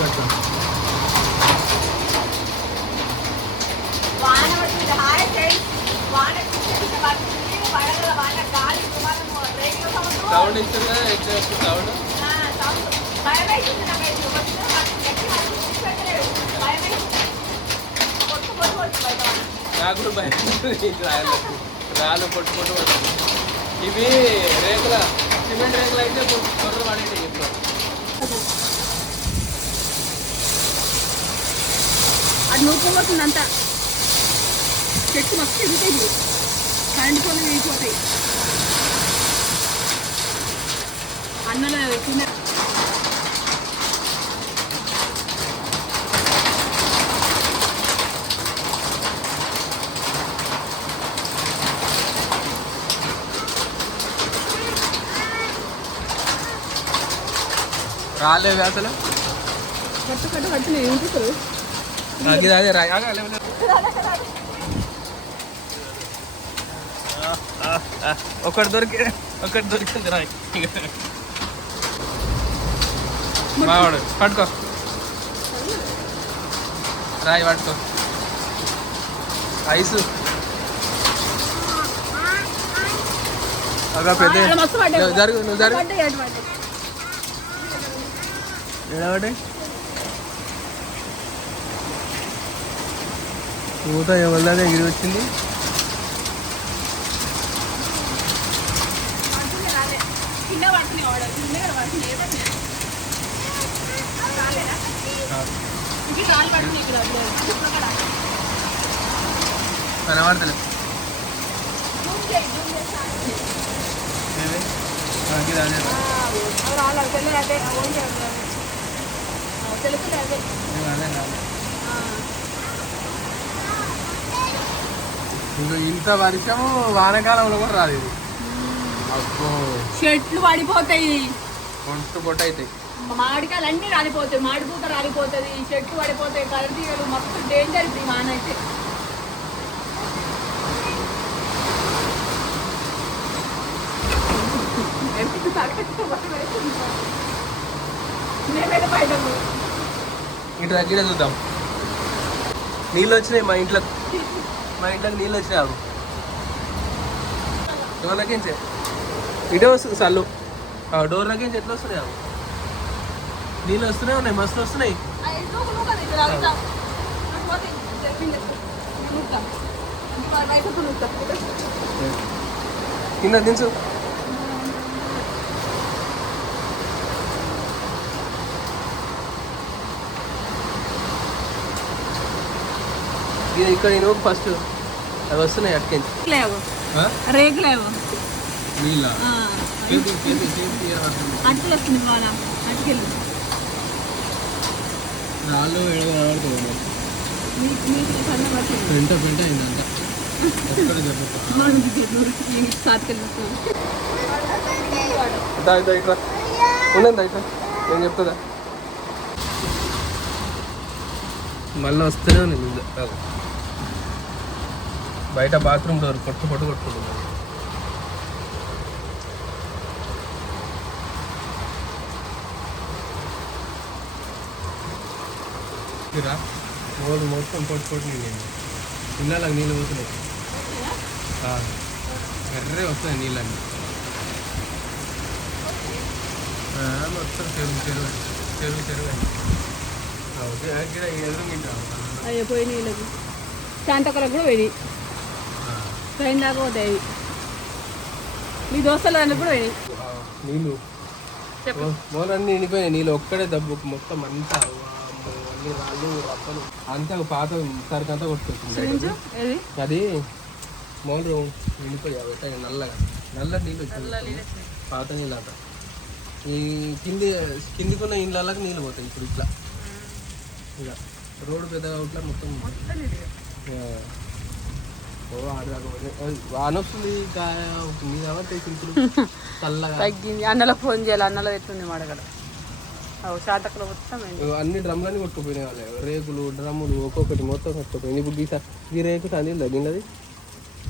పెట్టు రేగిన సౌండ్ ఇస్తుంది సౌండ్. నాకు భయం రాళ్ళకు రాళ్ళు వస్తుంది ఇవి రేకుల సిమెంట్ రేకులు అయితే కొర్ర పడేటి ఇంట్లో. అది నూరుకోబోతుంది అంతా చెట్టు మస్తు ఎగుతాయి కరెంట్ పోలు వెళ్ళిపోతాయి అన్నలో కింద రాలేవి అసలు. కట్టు కట్టు నాకు ఇది అదే రాయి. ఒకటి దొరికి ఒకటి దొరికింది రాయి మావాడు పట్టుకో రాయి పట్టుకో ఐసు అగా పెద్ద జరుగు నువ్వు జరుగు పడ్డాయి, అటు పడ్డాయి. నిలబడి పూత ఎవరి దాకా ఎగిరి వచ్చింది పడుతుంది రాలే. కింద పడుతున్నాయి వాడు. కింద కూడా పడుతున్నాయి. ఏదన్నా. రాలేదా? ఇక్కడ రాళ్ళు పడుతున్నాయి ఇక్కడ. ఇక్కడ కూడా. కనబడతలే. ఇది అదే రా. ఆ, అవి రాళ్ళు, అవి తెల్లవి అదే. ఆ, ఓన్లీ అవి అవి. ఆ, తెలుపులే అదే. ఇది అదే రాలే. ఆ. ఇంకా ఇంత వర్షము వానాకాలంలో కూడా రాదు ఇది. అబ్బో. చెట్లు పడిపోతాయి. కొంటు పొట్టు అవుతాయి మామిడికాయలు అన్నీ రాలిపోతాయి. మామిడి పూత రాలిపోతుంది చెట్లు పడిపోతాయి కరెంట్ తీగలు మస్తు డేంజర్ ఇప్పుడు ఈ వాన అయితే. ఇటు దగ్గర చూద్దాం. నీళ్ళు వచ్చినాయి మా ఇంట్లో. మా ఇంట్లోకి నీళ్ళు వచ్చినాయి అవి డోర్లకించే ఇటే వస్తుంది సల్లు. డోర్లకించి ఎట్లా వస్తున్నాయి అవి? నీళ్ళు వస్తున్నాయి ఉన్నాయి? మస్తు వస్తున్నాయి? కదా, ఇటు రాలుతా. అటు పోతే చెప్పింది చెప్పు. ఇటు నూకుతా. ఇటు ఆ వైపుకు నూకుతా. కింద దించు ఇది ఇక్కడ నేను ఫస్ట్ అవి వస్తున్నాయి అట్కించి లేవు రేగులేవు నీళ్ళ? ఆ, అటులు వస్తుంది వాన అటుకెళ్ళి. రాళ్ళు పెంట పెంట అయిందంట. ఇట్లా ఉండండి ఇట్లా నేను చెప్తుందా మళ్ళీ వస్తూనే ఉంది ముందు. బయట బాత్రూమ్ డోర్ కొట్టు కొట్టు కొట్టుకుంటుంది రా రోడ్డు మొత్తం పొట్టు పొట్టు నిండింది పిల్లలకు నీళ్ళు పోతున్నాయి. ఎర్రే వస్తాయి నీళ్ళన్నీ. మొత్తం చెరువు చెరువు చెరువు చెరువు. ఓకే అయ్యో పోయి నీళ్ళకి. శాంతకరకు కూడా పోయి ట్రైన్ దాకా పోతాయి. మీ దోస్తులు దానికి కూడా పోయి నీళ్ళు. చెప్పు. మోలన్నీ నిండిపోయినాయి నీళ్ళు ఒక్కడే దబ్బు. మొత్తం అంతా. అన్ని రాళ్ళు రప్పలు. అంతా పాత సరికి అంతా కొట్టుకొచ్చింది. అది మోలు నిండిపోయాయి ఒకటే నల్లగా. నల్ల నీళ్ళు పాత నీళ్ళు అంట ఈ కింది కిందికున్న ఇళ్ళకి నీళ్ళు పోతాయి ఇప్పుడు ఇట్లా. ఇలా రోడ్డు పెద్దగా ఇట్లా మొత్తం ఆ. ఓ ఆడదాకా పోయి- ఓ, వాన వస్తుంది కాయ మీద ఇప్పుడు చల్లగా. తగ్గింది. అన్నలకు ఫోన్ చేయాలి. అన్నలో ఎట్లుంది మాడగడ శాతకలు మొత్తం అన్ని డ్రమ్లన్నీ కొట్టుకుపోయినాయి వాళ్ళే. రేకులు డ్రమ్ములు ఒక్కొక్కటి మొత్తం కొట్టుకుపోయింది ఇప్పుడు గీసా ఈ రేకు సందిలో తగ్గినది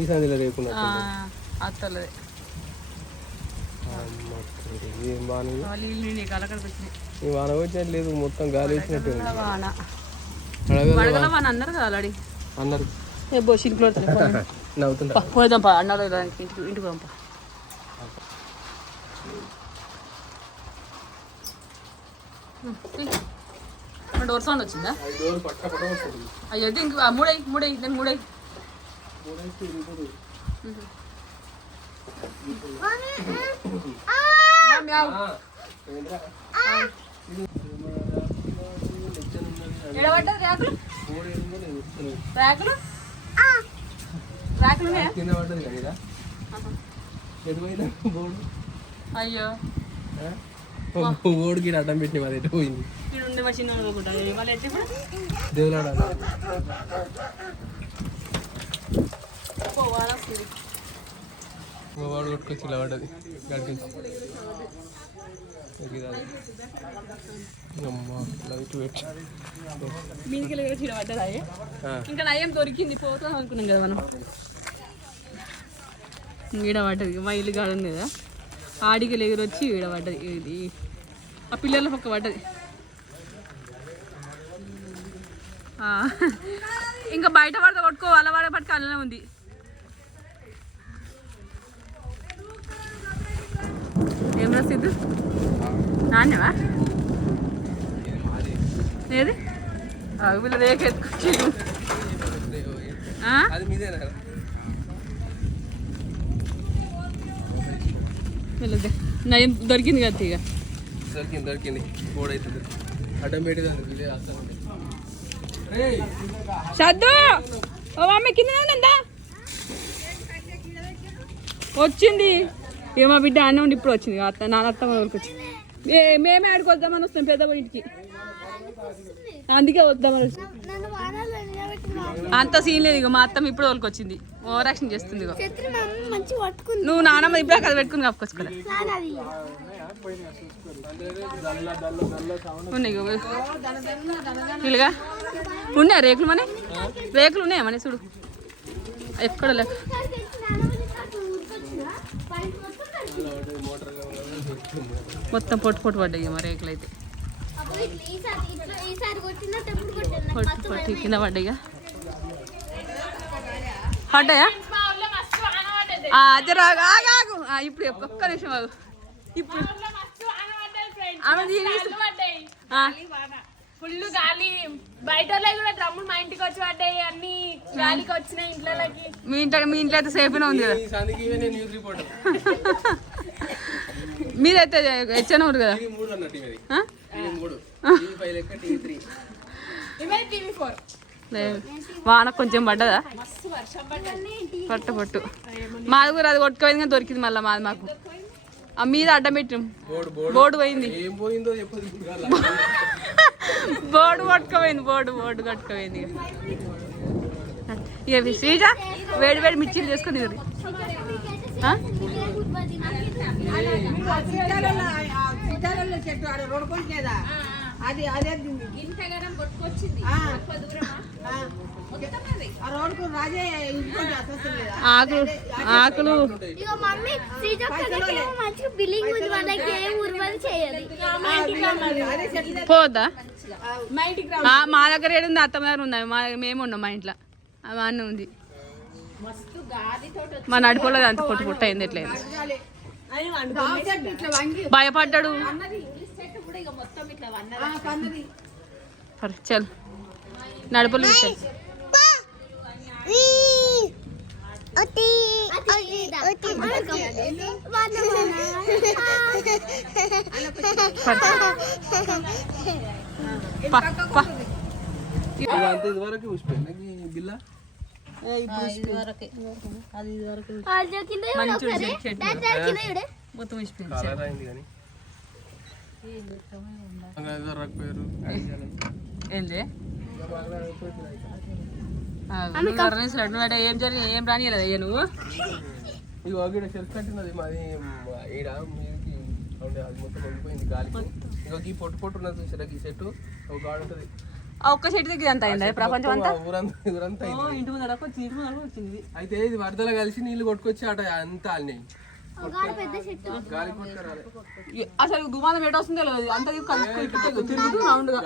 ఈ సందిలో రేకు ఉన్నట్టు. ఆ, అత్తలే ఏం ఈ వాన వచ్చినట్టు లేదు మొత్తం గాలి వచ్చినట్టు అన్నారు కదా ఆల్రెడీ అన్నారు నవ్వుతుంటా పోదాం అన్నారు ఇంటికి ఇంటికి డోర్ సౌండ్ వచ్చిందా అయ్యో ఇంక మూడై మూడై మూడై ఎడబడ్డది ర్యాకులు ర్యాకులు ర్యాకులు ఉన్నాయా? కింద పడ్డది కదా ఎటుపోయిందా బోర్డు అయ్యో బోర్డుకి అడ్డం పెట్టి మరి ఎటు పోయింది ఇక్కడ ఉండే మా చిన్న అనుకుంటా వాళ్ళు ఎట్టి ఇప్పుడు దేవులాడ పోవాలా వస్తుంది మా వాడు కొట్టుకొచ్చి ఇలా పడ్డది గడికి అమ్మా లైట్ పెట్టి మీదికి వెళ్ళి చీడ పడ్డదా ఏ? ఆ, ఇంకా నయం దొరికింది పోతాం అనుకున్నాం కదా మనం. ఈడ పడ్డది. మా ఇల్లు కాడ ఉంది కదా. ఆడికి ఎగురు వచ్చి ఈడ పడ్డది. ఇది ఆ పిల్లల పక్క పడ్డది. ఇంకా బయట పడితే కొట్టుకో అలా పడే పట్టుకు అలానే ఉంది. ఏం రసీదు నాణ్యమా? ఏది? వీళ్ళు కదా. వీళ్ళదే నయం దొరికింది కదా ఇక దొరికింది దొరికింది. అవుతుంది అడ్డం పెట్టి సద్దు! ఓ మమ్మీ కింద ఉందా వచ్చింది ఏమో బిడ్డ అన్న ఉండి ఇప్పుడు వచ్చింది. అత్త నాన్న అత్త వరకు వచ్చింది. ఏ మేమే ఆడికి వద్దామని వస్తాం పెద్ద ఇంటికి. అందుకే వద్దామని అంత సీన్ లేదు ఇక మా అత్తమ్మ ఇప్పుడు వాళ్ళకి వచ్చింది. ఓవర్ యాక్షన్ చేస్తుంది మా నువ్వు నానమ్మ ఇప్పుడు కదా పెట్టుకుని కప్పుకొచ్చుకోలే. ఇలాగా ఉన్నాయా రేకులు మనే రేకులు ఉన్నాయా మనే చూడు. ఎక్కడ లేక మొత్తం పొట్టు పొట్టు పడ్డాయి మా రేకులు అయితే. పొట్టు పొట్టు కింద పడ్డాయి పడ్డాయా? ఆ, జర ఆగు, ఆగు, ఆగు. ఆ, ఇప్పుడు ఒక్క నిమిషం ఆగు. ఇప్పుడు. ఆమె ఫుల్ గాలి. బయట కూడా డ్రమ్ములు మా ఇంటికి వచ్చి పడ్డాయి. అన్ని గాలికి వచ్చినాయి ఇంట్లోకి. మీ ఇంట్లో మీ ఇంట్లో అయితే సేఫ్గా ఉంది కదా ఈ సందికి ఇవే నేను న్యూస్ రిపోర్టర్ మీరైతే హెచ్చనే ఉంది కదా. వాన కొంచెం పడ్డదా? పట్టు పట్టు. మాది కూడా అది కొట్టుకోయింది కానీ దొరికింది మళ్ళీ మాది మాకు. ఆ మీద అడ్డం పెట్టినాం. Board board. బోర్డు పోయింది. ఏం పోయిందో చెప్పదు ఇప్పుడు కాదు బోర్డు కొట్టుకోపోయింది బోర్డు బోర్డు కొట్టుకోపోయింది. ఇక ఇక శ్రీజ వేడి వేడి మిర్చీలు చేసుకొని తిరు చెట్టు ఆడ రోడ్డు అది అదే. ఇంతగానం కొట్టుకొచ్చింది. రోడ్డుకు రాజే ఆకులు పోద్దా మా దగ్గర ఏడు ఉంది. అత్తమ్మ దగ్గర ఉంది. మా మేము ఉన్నాం మా ఇంట్లో. అన్న ఉంది. మా నడిపోలేదు అంత పొట్టు పొట్టు అయింది ఎట్లేదు భయపడ్డాడు. అన్నది ఇంగ్లీష్ సెట్ కూడా ఇక మొత్తం ఇట్లా వన్నది ఆ, పన్నది. సరే చల్. ఇదంతా ఇదివరకు చూసిపోయింది మొత్తం ఏదో ఏంది? ఏం జరిగింది? ఏం రానియలేదు అయ్యా నువ్వు? ఇక్కడ చెరుకు కట్టినది మాది ఈడ మీదకి అది మొత్తం వెళ్ళిపోయింది గాలికి. ఇక ఈ పొట్టు పొట్టు ఉన్నది చూసారా ఈ చెట్టు ఒక గాడు ఉంటుంది. ఒక్క చెట్టు దగ్గర అంత అయిందా? ప్రపంచం అంతా? ఊరంతా ఇంటి ముందు వచ్చింది ఇంటి ముందు వచ్చింది అయితే ఇది వరదలు కలిసి నీళ్ళు కొట్టుకొచ్చి అట అంతా అసలు దుమానం ఎటు వస్తుందో తెలియదు అంత కలిసి తిరుగుతూ రౌండ్గా